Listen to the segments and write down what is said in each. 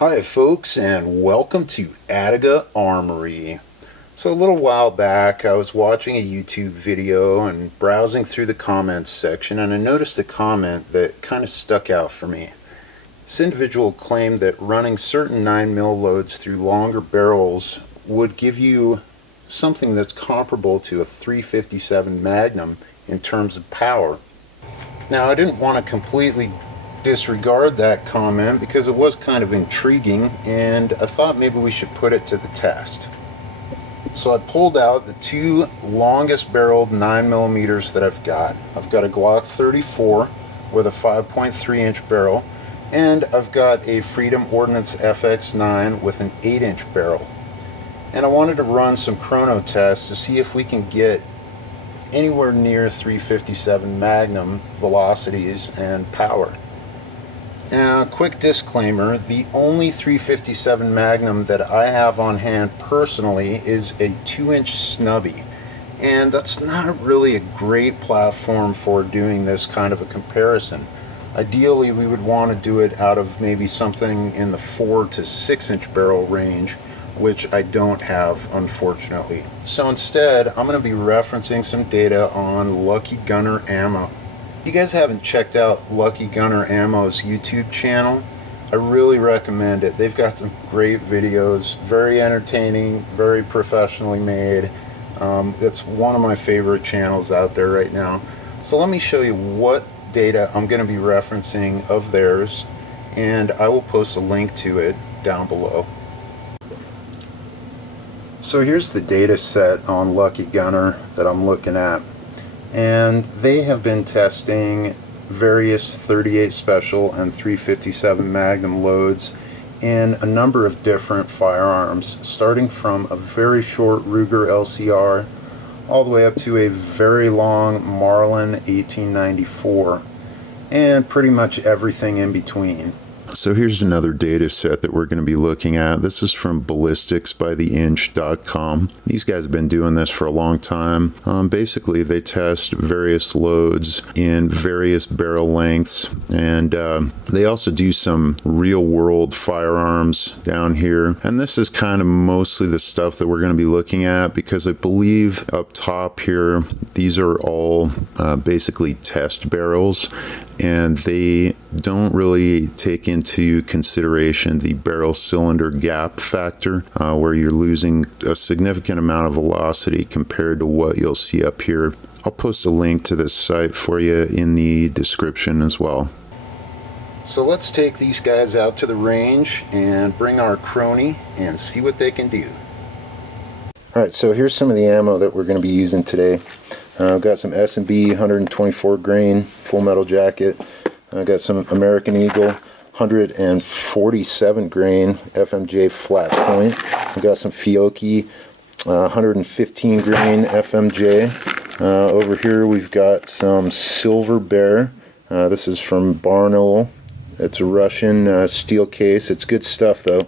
Hi folks, and welcome to Attica Armory. So a little while back I was watching a YouTube video and browsing through the comments section, and I noticed a comment that kind of stuck out for me. This individual claimed that running certain 9mm loads through longer barrels would give you something that's comparable to a .357 Magnum in terms of power. Now, I didn't want to completely disregard that comment because it was kind of intriguing, and I thought maybe we should put it to the test. So I pulled out the two longest barreled 9mm that I've got. I've got a Glock 34 with a 5.3 inch barrel, and I've got a Freedom Ordnance FX-9 with an 8-inch barrel. And I wanted to run some chrono tests to see if we can get anywhere near .357 Magnum velocities and power. Now, quick disclaimer, the only .357 Magnum that I have on hand personally is a 2-inch snubby, and that's not really a great platform for doing this kind of a comparison. Ideally, we would want to do it out of maybe something in the 4 to 6 inch barrel range, which I don't have, unfortunately. So instead, I'm going to be referencing some data on Lucky Gunner Ammo. If you guys haven't checked out Lucky Gunner Ammo's YouTube channel, I really recommend it. They've got some great videos, very entertaining, very professionally made. It's one of my favorite channels out there right now. So let me show you what data I'm going to be referencing of theirs, and I will post a link to it down below. So here's the data set on Lucky Gunner that I'm looking at. And they have been testing various 38 Special and .357 Magnum loads in a number of different firearms, starting from a very short Luger LCR all the way up to a very long Marlin 1894, and pretty much everything in between. So here's another data set that we're going to be looking at. This is from ballisticsbytheinch.com. These guys have been doing this for a long time. Basically, they test various loads in various barrel lengths, and they also do some real-world firearms down here. And this is kind of mostly the stuff that we're going to be looking at, because I believe up top here, these are all basically test barrels, and they don't really take into consideration the barrel cylinder gap factor, where you're losing a significant amount of velocity compared to what you'll see up here. I'll post a link to this site for you in the description as well. So let's take these guys out to the range and bring our crony and see what they can do. Alright, so here's some of the ammo that we're going to be using today. I've got some S&B 124 grain full metal jacket. I've got some American Eagle 147 grain FMJ flat point. I've got some Fiocchi 115 grain FMJ. Over here we've got some Silver Bear. This is from Barnaul. It's a Russian steel case. It's good stuff though.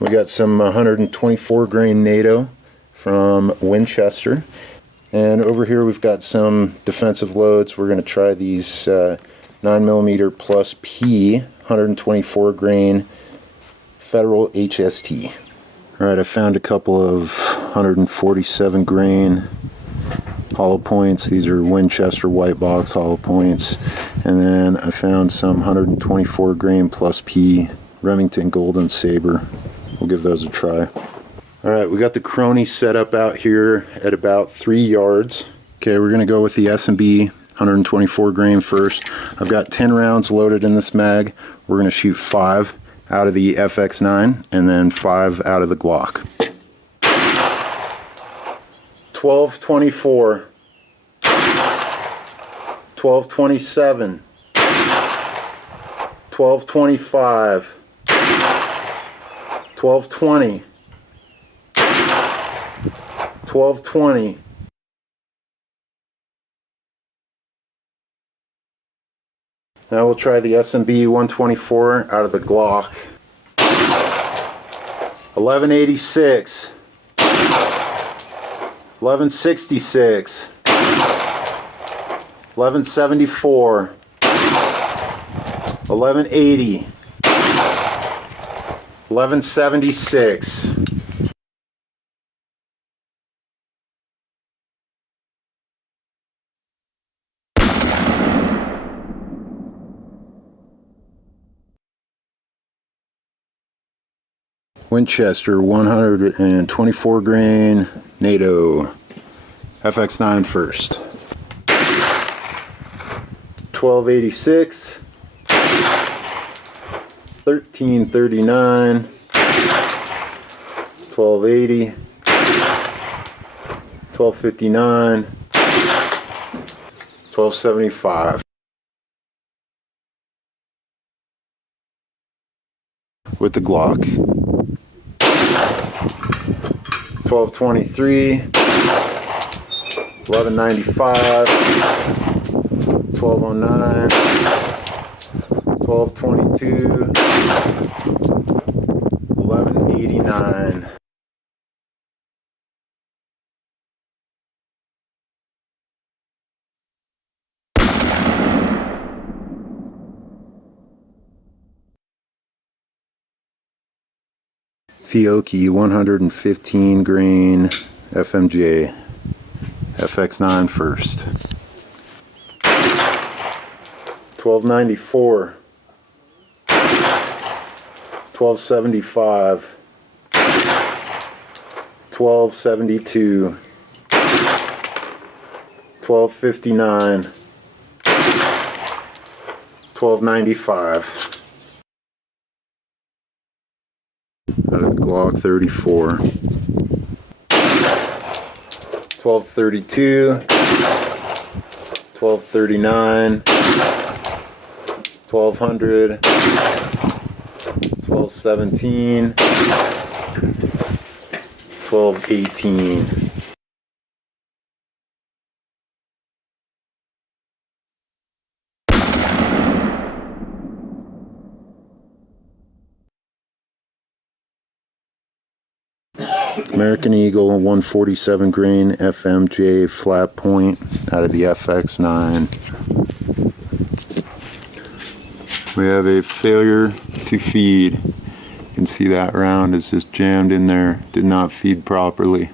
We got some 124 grain NATO from Winchester. And over here we've got some defensive loads. We're going to try these 9mm plus P 124 grain Federal HST. Alright, I found a couple of 147 grain hollow points. These are Winchester white box hollow points. And then I found some 124 grain plus P Remington Golden Saber. We'll give those a try. Alright, we got the crony set up out here at about 3 yards. Okay, we're going to go with the S&B 124 grain first. I've got 10 rounds loaded in this mag. We're going to shoot 5 out of the FX-9 and then 5 out of the Glock. 1224, 1227, 1225, 1220, 1220. Now we'll try the S&B 124 out of the Glock. 1186, 1166, 1174, 1180, 1176. Winchester 124 grain NATO FX-9 first. 1286, 1339, 1280, 1259, 1275. With the Glock. 1223, 1195, 1209, 1222, 1189. Fiocchi 115 grain FMJ FX-9 first. 1294, 1275, 1272, 1259, 1295. Out of the Glock 34. 1232, 1239, 1200, 1217, 1218. American Eagle 147 grain FMJ flat point out of the FX-9. We have a failure to feed. You can see that round is just jammed in there, did not feed properly.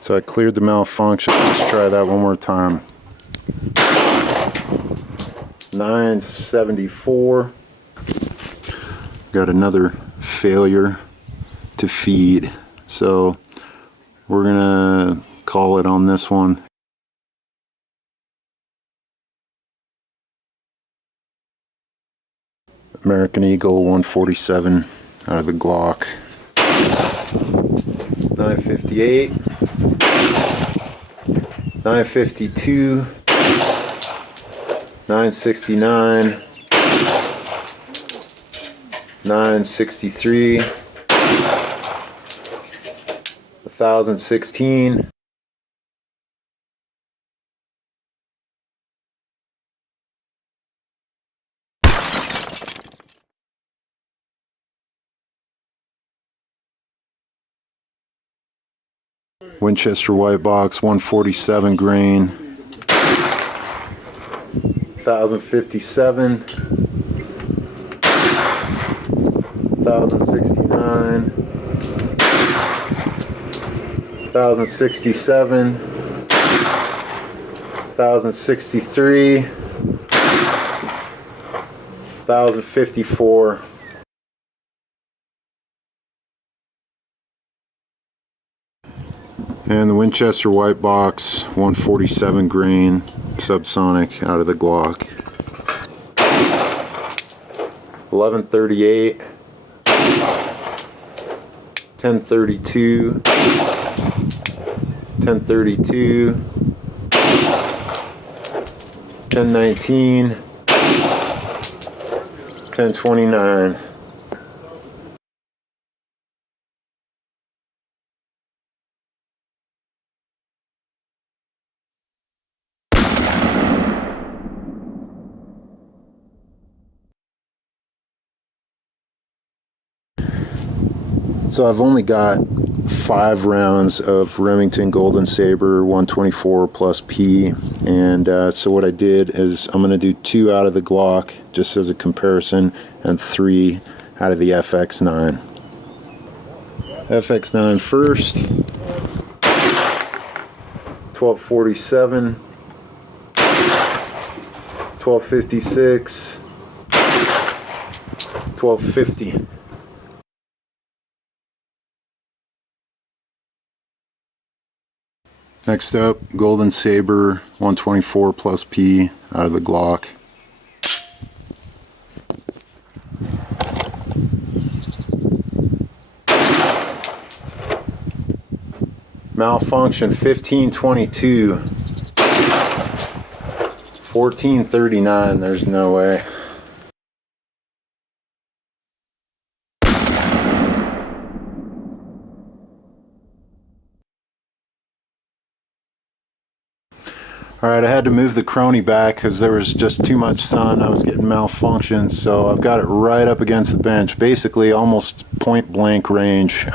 So I cleared the malfunction. Let's try that one more time. 974. Got another failure to feed, so we're gonna call it on this one. American Eagle 147 out of the Glock. 958, 952, 969, 963, 1016, Winchester white box 147 grain, 1057, 1069, 1067, 1063, 1054. And the Winchester white box 147 grain Subsonic out of the Glock. 1138, 1032, 1032, 1019, 1029. So I've only got 5 rounds of Remington Golden Saber 124 plus P, and so what I did is I'm going to do 2 out of the Glock just as a comparison, and 3 out of the FX-9. FX-9 first, 1247, 1256, 1250. Next up, Golden Saber 124 plus P out of the Glock. Malfunction 1522, 1439, there's no way. Alright, I had to move the Chrono back because there was just too much sun. I was getting malfunctions, so I've got it right up against the bench, basically almost point blank range.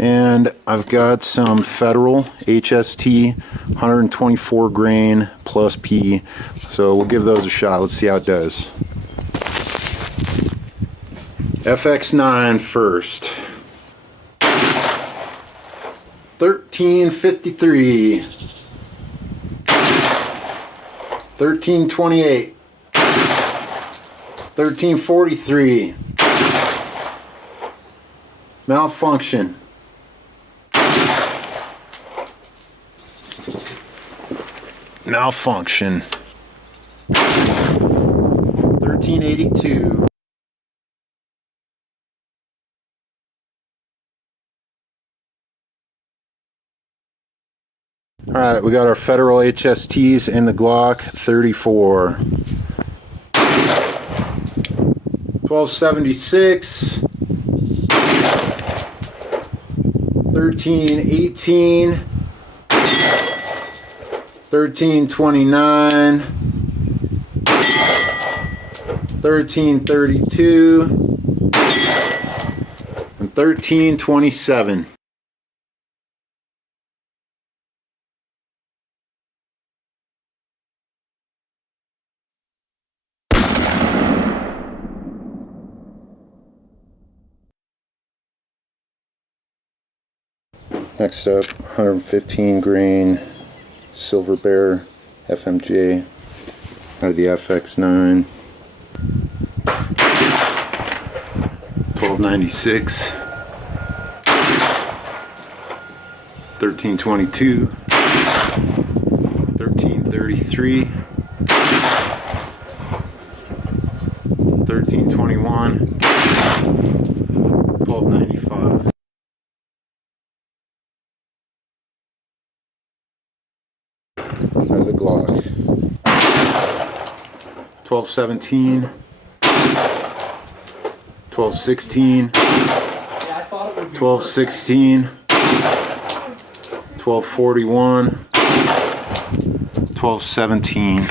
And I've got some Federal HST 124 grain plus P, so we'll give those a shot. Let's see how it does. FX-9 first. 1353, 1328, 1343. Malfunction. Malfunction. 1382. Alright, we got our Federal HSTs in the Glock 34. 1276. 1318. 1329. 1332. And 1327. Next up, 115 grain Silver Bear FMJ out of the FX-9. 1296, 1322, 1333, 1321, 1295. Out of the Glock. 1217, 1216, 1216, 1241, 1217.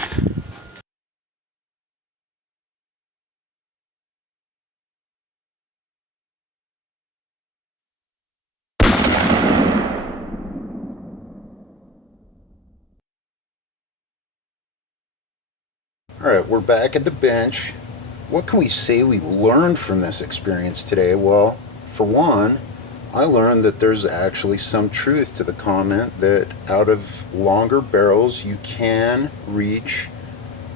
Alright, we're back at the bench. What can we say we learned from this experience today? Well, for one, I learned that there's actually some truth to the comment that out of longer barrels you can reach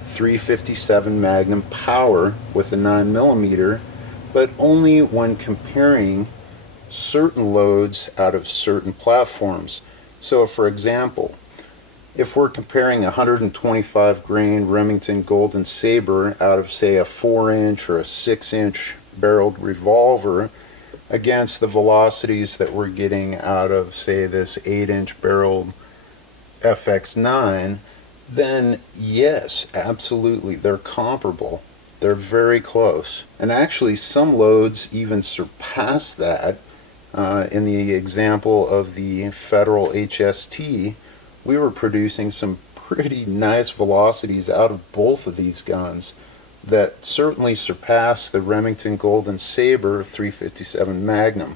357 Magnum Power with a 9mm, but only when comparing certain loads out of certain platforms. So for example, if we're comparing a 125 grain Remington Golden Saber out of say a 4-inch or a 6-inch barreled revolver against the velocities that we're getting out of say this 8-inch barreled FX-9, then yes, absolutely, they're comparable. They're very close. And actually some loads even surpass that. In the example of the Federal HST, we were producing some pretty nice velocities out of both of these guns that certainly surpass the Remington Golden Saber 357 Magnum.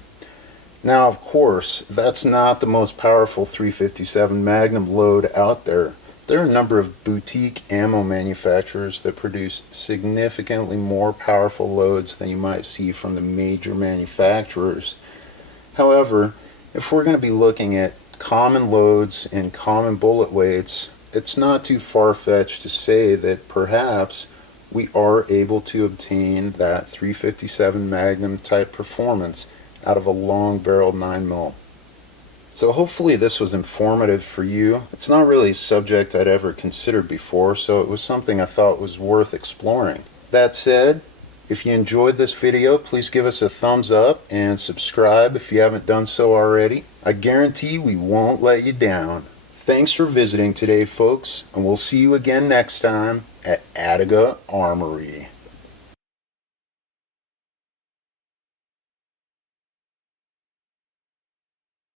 Now, of course, that's not the most powerful 357 Magnum load out there. There are a number of boutique ammo manufacturers that produce significantly more powerful loads than you might see from the major manufacturers. However, if we're going to be looking at common loads and common bullet weights, it's not too far-fetched to say that perhaps we are able to obtain that 357 Magnum type performance out of a long-barreled 9mm. So hopefully this was informative for you. It's not really a subject I'd ever considered before, so it was something I thought was worth exploring. That said, if you enjoyed this video, please give us a thumbs up and subscribe if you haven't done so already. I guarantee we won't let you down. Thanks for visiting today, folks, and we'll see you again next time at Attica Armory.